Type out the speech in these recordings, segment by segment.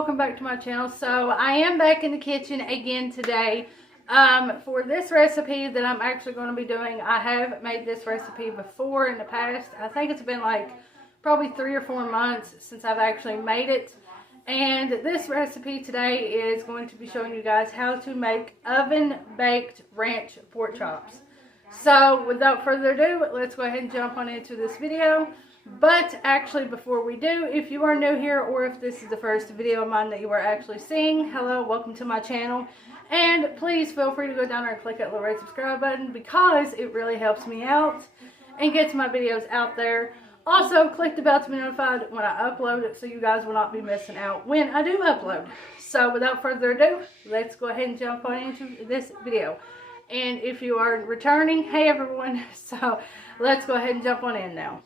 welcome back to my channel. So I am back in the kitchen again today for this recipe that I'm actually going to be doing. I have made this recipe before in the past. I think it's been like probably 3 or 4 months since I've actually made it. And this recipe today is going to be showing you guys how to make oven baked ranch pork chops. So without further ado, let's go ahead and jump on into this video. But actually, before we do, if you are new here or if this is the first video of mine that you are actually seeing, hello, welcome to my channel. And please feel free to go down there and click that little red subscribe button because it really helps me out and gets my videos out there. Also, click the bell to be notified when I upload so you guys will not be missing out when I do upload. So without further ado, let's go ahead and jump on into this video. And if you are returning, hey everyone, so let's go ahead and jump on in now.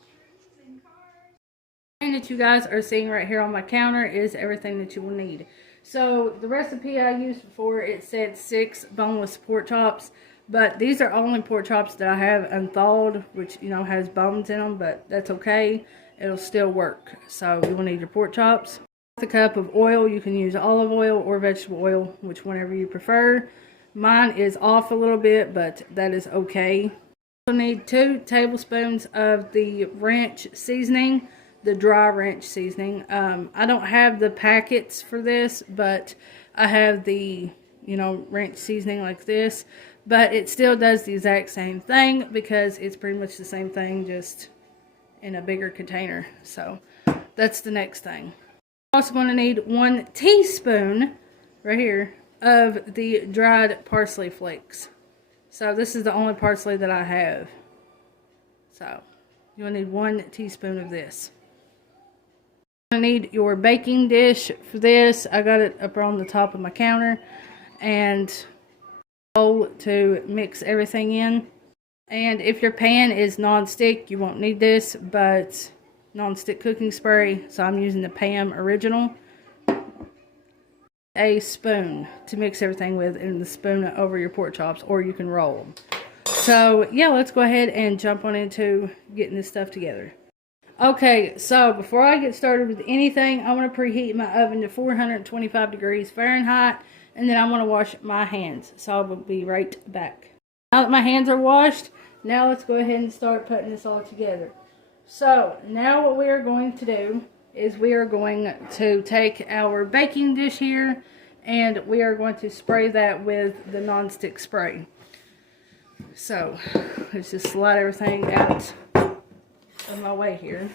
Everything that you guys are seeing right here on my counter is everything that you will need. So the recipe I used before, it said 6 boneless pork chops, but these are only pork chops that I have unthawed, which you know has bones in them, but that's okay, it'll still work. So you will need your pork chops, a cup of oil. You can use olive oil or vegetable oil, which whenever you prefer. Mine is off a little bit, but that is okay. You also need 2 tablespoons of the ranch seasoning, the dry ranch seasoning. I don't have the packets for this, but I have the, you know, ranch seasoning like this, but it still does the exact same thing because it's pretty much the same thing, just in a bigger container. So that's the next thing. I'm also going to need 1 teaspoon right here of the dried parsley flakes. So this is the only parsley that I have. So you'll need 1 teaspoon of this. I need your baking dish for this. I got it up on the top of my counter, and bowl to mix everything in. And if your pan is non-stick, you won't need this, but non-stick cooking spray, so I'm using the Pam Original. A spoon to mix everything with, and the spoon over your pork chops, or you can roll them. So yeah, let's go ahead and jump on into getting this stuff together. Okay, so before I get started with anything, I want to preheat my oven to 425 degrees Fahrenheit, and then I want to wash my hands. So I will be right back. Now that my hands are washed, now let's go ahead and start putting this all together. So now what we are going to do is we are going to take our baking dish here, and we are going to spray that with the non-stick spray. So let's just slide everything out of my way here.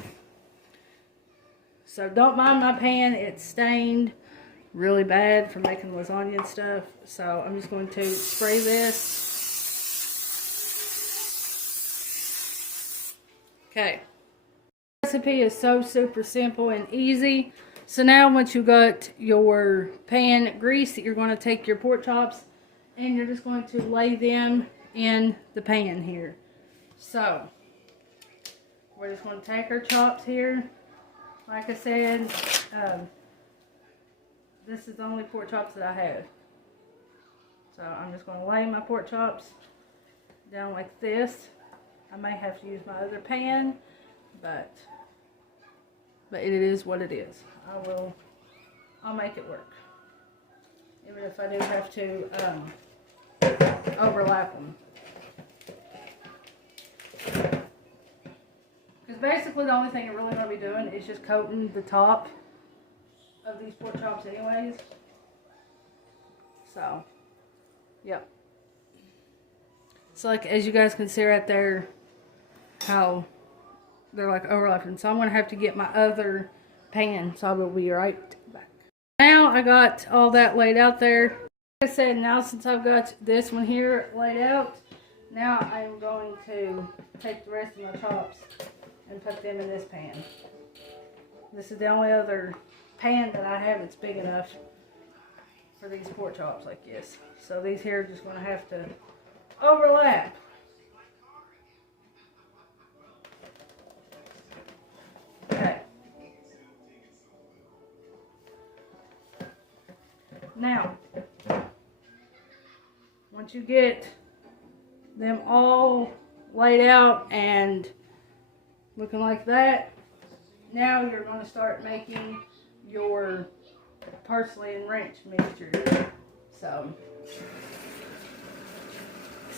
So don't mind my pan, it's stained really bad from making lasagna and stuff. So I'm just going to spray this. Okay. The recipe is so super simple and easy. So now once you got your pan greased, you're going to take your pork chops and you're just going to lay them in the pan here. So we're just going to take our chops here. Like I said, this is the only pork chops that I have. So I'm just going to lay my pork chops down like this. I may have to use my other pan, but it is what it is. I'll make it work. Even if I do have to overlap them. Because basically the only thing I'm really going to be doing is just coating the top of these pork chops anyways. So, yep. So like as you guys can see right there, how they're like overlapping. So I'm going to have to get my other pan, so I will be right back. Now I got all that laid out there. Like I said, now since I've got this one here laid out, now I'm going to take the rest of my chops and put them in this pan. This is the only other pan that I have that's big enough for these pork chops like this. So these here are just going to have to overlap. Okay. Now, once you get them all laid out and looking like that, now you're going to start making your parsley and ranch mixture. So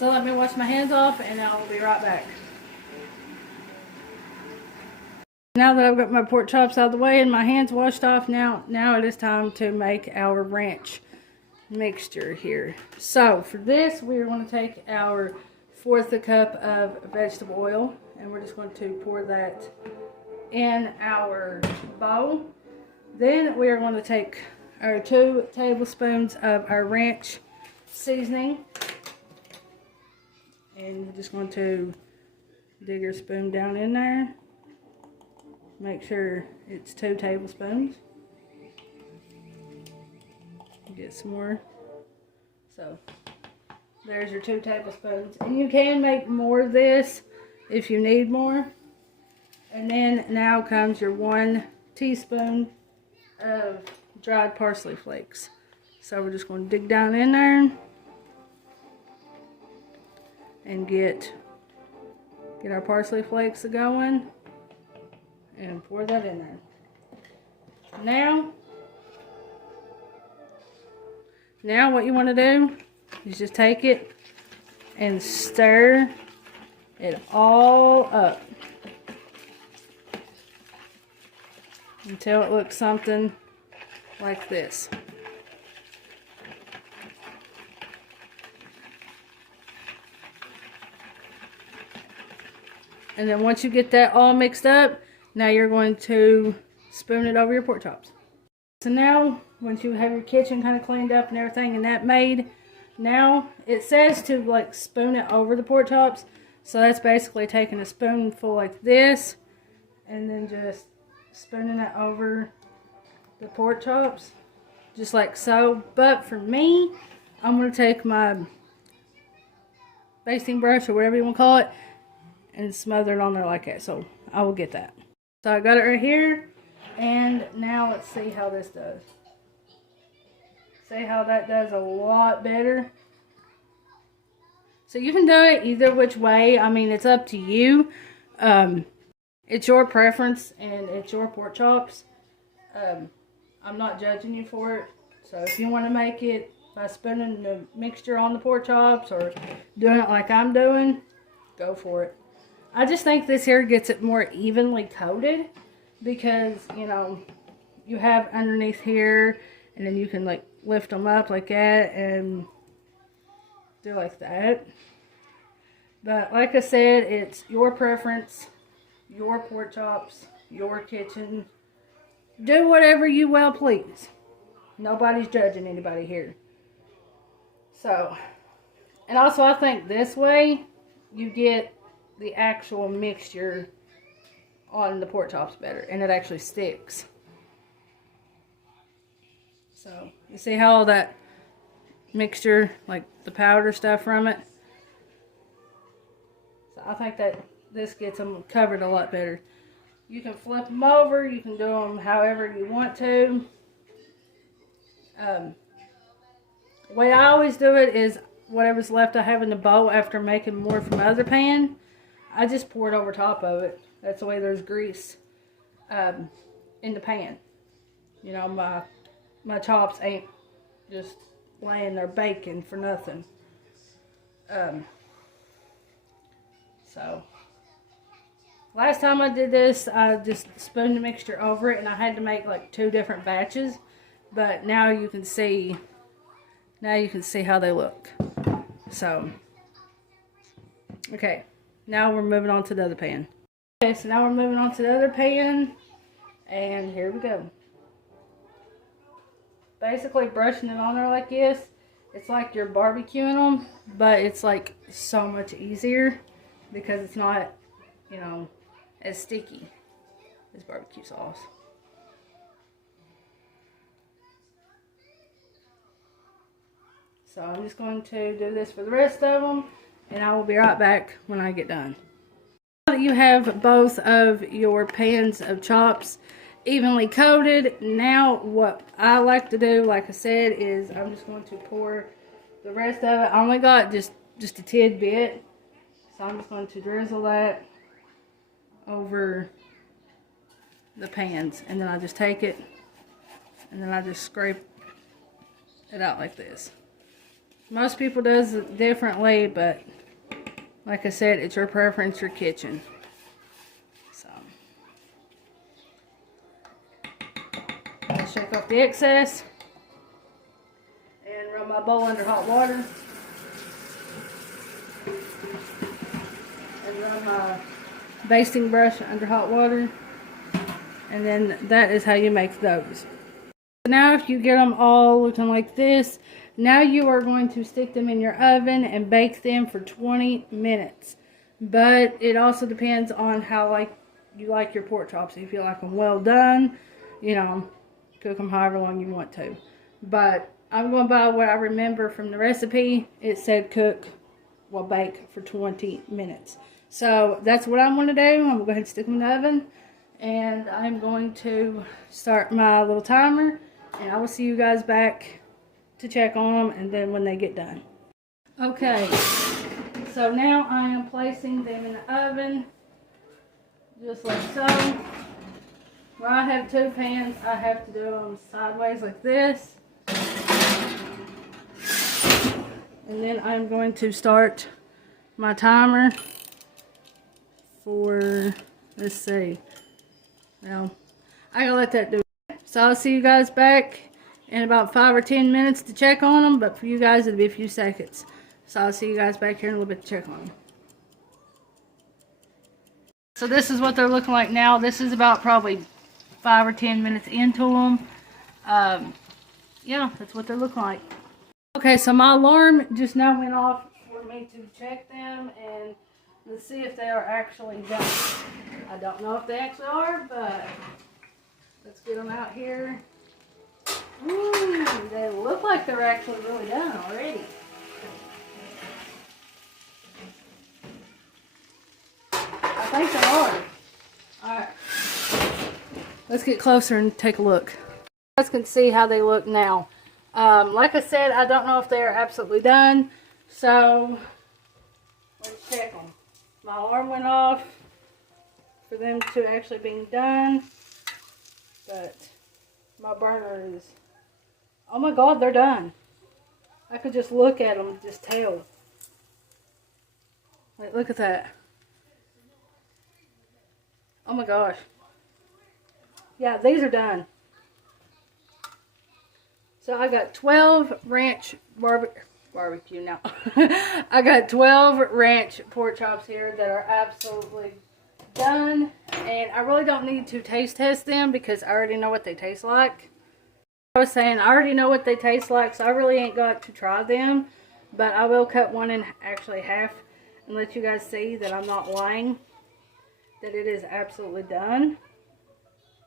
let me wash my hands off and I'll be right back. Now that I've got my pork chops out of the way and my hands washed off, now it is time to make our ranch mixture here. So for this, we are going to take our 1/4 cup of vegetable oil and we're just going to pour that in our bowl. Then we are going to take our 2 tablespoons of our ranch seasoning. And we're just going to dig our spoon down in there. Make sure it's 2 tablespoons. Get some more. So there's your 2 tablespoons. And you can make more of this if you need more. And then now comes your 1 teaspoon of dried parsley flakes. So we're just going to dig down in there and get our parsley flakes going and pour that in there. Now what you want to do is just take it and stir it all up until it looks something like this. And then once you get that all mixed up, now you're going to spoon it over your pork chops. So now, once you have your kitchen kind of cleaned up and everything and that made, now it says to like spoon it over the pork chops. So that's basically taking a spoonful like this and then just spooning it over the pork chops, just like so. But for me, I'm going to take my basting brush or whatever you want to call it and smother it on there like that. So I will get that. So I got it right here, and now let's see how this does. See how that does a lot better. So you can do it either which way. I mean, it's up to you. It's your preference and it's your pork chops. I'm not judging you for it. So if you want to make it by spooning the mixture on the pork chops or doing it like I'm doing, go for it. I just think this here gets it more evenly coated because, you know, you have underneath here and then you can like lift them up like that and do like that. But like I said, it's your preference, your pork chops, your kitchen. Do whatever you well please. Nobody's judging anybody here. So, and also I think this way you get the actual mixture on the pork chops better and it actually sticks. So you see how all that mixture, like the powder stuff from it, so I think that this gets them covered a lot better. You can flip them over, you can do them however you want to. The way I always do it is whatever's left I have in the bowl after making more from my other pan, I just pour it over top of it. That's the way there's grease in the pan. You know, my chops ain't just laying there baking for nothing. So, last time I did this, I just spooned the mixture over it and I had to make like 2 different batches. But now you can see how they look. So, okay. Now we're moving on to the other pan. Okay, so now we're moving on to the other pan. And here we go. Basically brushing it on there like this. It's like you're barbecuing them, but it's like so much easier because it's not, you know, as sticky as barbecue sauce. So I'm just going to do this for the rest of them, and I will be right back when I get done. Now that you have both of your pans of chops evenly coated, now what I like to do, like I said, is I'm just going to pour the rest of it. I only got just a tidbit, so I'm just going to drizzle that over the pans, and then I just take it and then I just scrape it out like this. Most people does it differently, but like I said, it's your preference, your kitchen. So I'll shake off the excess and run my bowl under hot water and run my basting brush under hot water, and then that is how you make those. Now if you get them all looking like this, now you are going to stick them in your oven and bake them for 20 minutes. But it also depends on how you like your pork chops. If you like them well done, you know, cook them however long you want to. But I'm going by what I remember from the recipe. It said bake for 20 minutes. So that's what I'm going to do. I'm going to go ahead and stick them in the oven. And I'm going to start my little timer. And I will see you guys back to check on them and then when they get done. Okay. So now I am placing them in the oven. Just like so. Where I have 2 pans, I have to do them sideways like this. And then I'm going to start my timer for, let's see. Well, I gotta let that do it. So I'll see you guys back in about 5 or 10 minutes to check on them, but for you guys it'll be a few seconds. So I'll see you guys back here in a little bit to check on them. So this is what they're looking like now. This is about probably 5 or 10 minutes into them. Yeah, that's what they're looking like. Okay, so my alarm just now went off for me to check them and let's see if they are actually done. I don't know if they actually are, but let's get them out here. Ooh, they look like they're actually really done already. I think they are. Alright. Let's get closer and take a look. You guys can see how they look now. Like I said, I don't know if they are absolutely done. So, let's check them. My alarm went off for them to actually being done. But my burner is... Oh my god, they're done. I could just look at them and just tell. Wait, look at that. Oh my gosh. Yeah, these are done. So I got 12 ranch barbecue now. I got 12 ranch pork chops here that are absolutely done. And I really don't need to taste test them because I already know what they taste like. I was saying I already know what they taste like, so I really ain't got to try them. But I will cut one in actually half and let you guys see that I'm not lying. That it is absolutely done.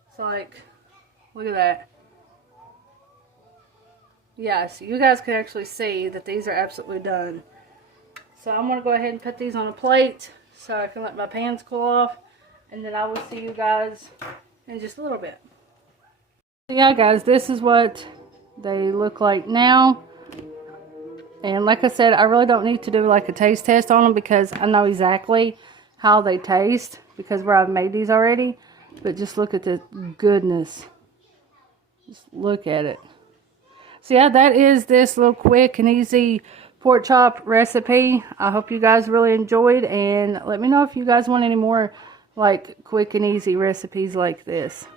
It's like, look at that. Yeah, so you guys can actually see that these are absolutely done. So I'm going to go ahead and put these on a plate so I can let my pans cool off. And then I will see you guys in just a little bit. So yeah guys, this is what they look like now. And like I said, I really don't need to do like a taste test on them because I know exactly how they taste because where I've made these already. But just look at the goodness. Just look at it. So yeah, that is this little quick and easy pork chop recipe. I hope you guys really enjoyed, and let me know if you guys want any more like quick and easy recipes like this.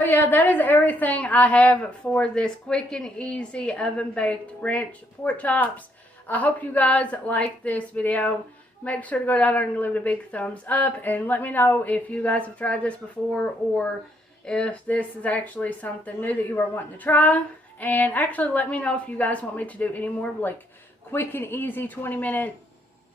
So yeah, that is everything I have for this quick and easy oven baked ranch pork chops. I hope you guys like this video. Make sure to go down there and leave it a big thumbs up, and let me know if you guys have tried this before or if this is actually something new that you are wanting to try. And actually let me know if you guys want me to do any more like quick and easy 20-minute,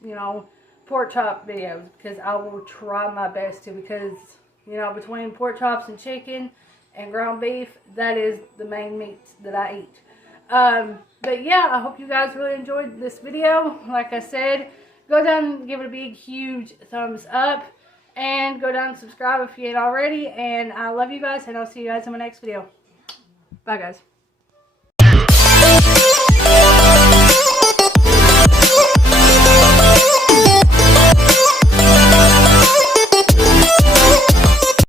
you know, pork chop videos, because I will try my best to, because, you know, between pork chops and chicken and ground beef, that is the main meats that I eat. But yeah, I hope you guys really enjoyed this video. Like I said, go down and give it a big, huge thumbs up. And go down and subscribe if you ain't already. And I love you guys, and I'll see you guys in my next video. Bye, guys.